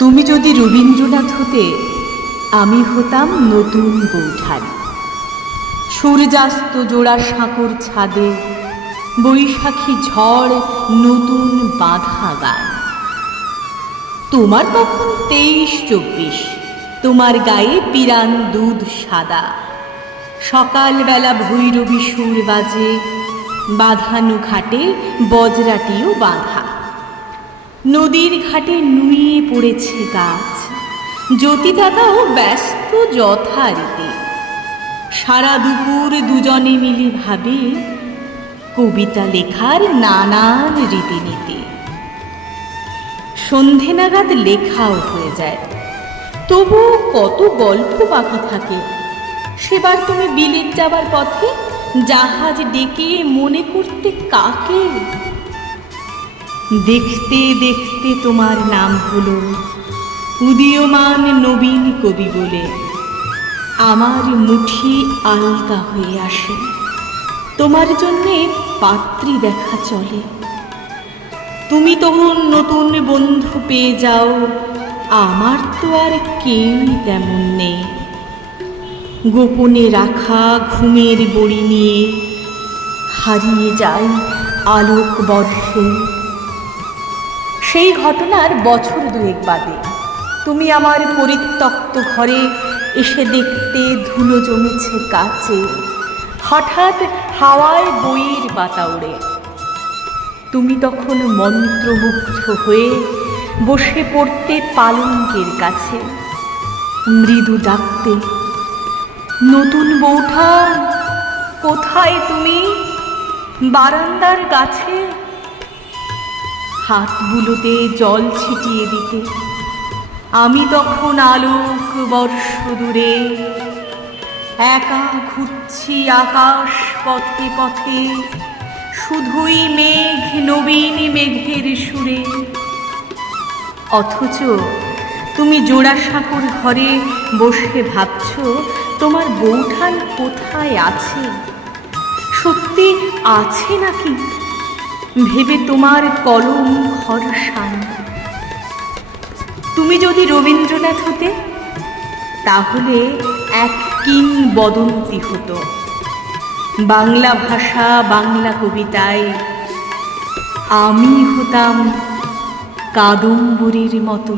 তুমি যদি রবীন্দ্রনাথ হতে, আমি হতাম নতুন বৌঠান। সূর্যাস্ত জোড়া সাঁকর ছাদে বৈশাখী ঝড় নতুন বাঁধা গান তোমার তখন তেইশ চব্বিশ, তোমার গায়ে পিরান দুধ সাদা। সকালবেলা ভৈরবী সুর বাজে, বাঁধানো ঘাটে বজরাটিও বাঁধা। নদীর ঘাটে নুয়ে পড়েছে গাছ। জ্যোতিদাদাও ব্যস্ত যথারীতি। সারা দুপুর দুজনে মিলে ভাবে, কবিতা লেখার নানান রীতিনীতি। সন্ধে নাগাদ লেখাও হয়ে যায়। তবু কত গল্প বাকি থাকে। সেবার তুমি বিলেত যাবার পথে জাহাজ ডেকে মনে করতে কাকে দেখতে দেখতে তোমার নাম হলো উদীয়মান নবীন কবি বলে। আমার মুঠি আলগা হয়ে আসে। তোমার জন্যে পাত্রী দেখা চলে। তুমি তখন নতুন বন্ধু পেয়ে যাও, আমার তো আর কেউই তেমন নেই। গোপনে রাখা ঘুমের বড়ি নিয়ে হারিয়ে যাই আলোক বর্ষে সেই ঘটনার বছর দুয়েক বাদে। তুমি আমার পরিত্যক্ত ঘরে এসে দেখতে ধুলো জমেছে কাছে হঠাৎ হাওয়ায় বইয়ের বাতা উড়ে। তুমি তখন মন্ত্রমুগ্ধ হয়ে বসে পড়তে পালঙ্কের কাছে। মৃদু ডাকতে, নতুন বৌঠান, কোথায় তুমি? বারান্দার হাতগুলোতে জল ছিটিয়ে দিতে। আমি তখন আলোক বর্ষ দূরে একা ঘুরছি আকাশ পথে পথে, শুধুই মেঘ, নবীন মেঘের সুরে। অথচ তুমি জোড়াসাঁকোর ঘরে বসে ভাবছ, তোমার বৌঠান কোথায় আছে? সত্যি আছে নাকি? ভেবে তোমার কলম খরসান তুমি যদি রবীন্দ্রনাথ হতে, তাহলে এক কিং বদন্তি হতো। বাংলা ভাষা, বাংলা কবিতায় আমি হতাম কাদম্বরীর মতো।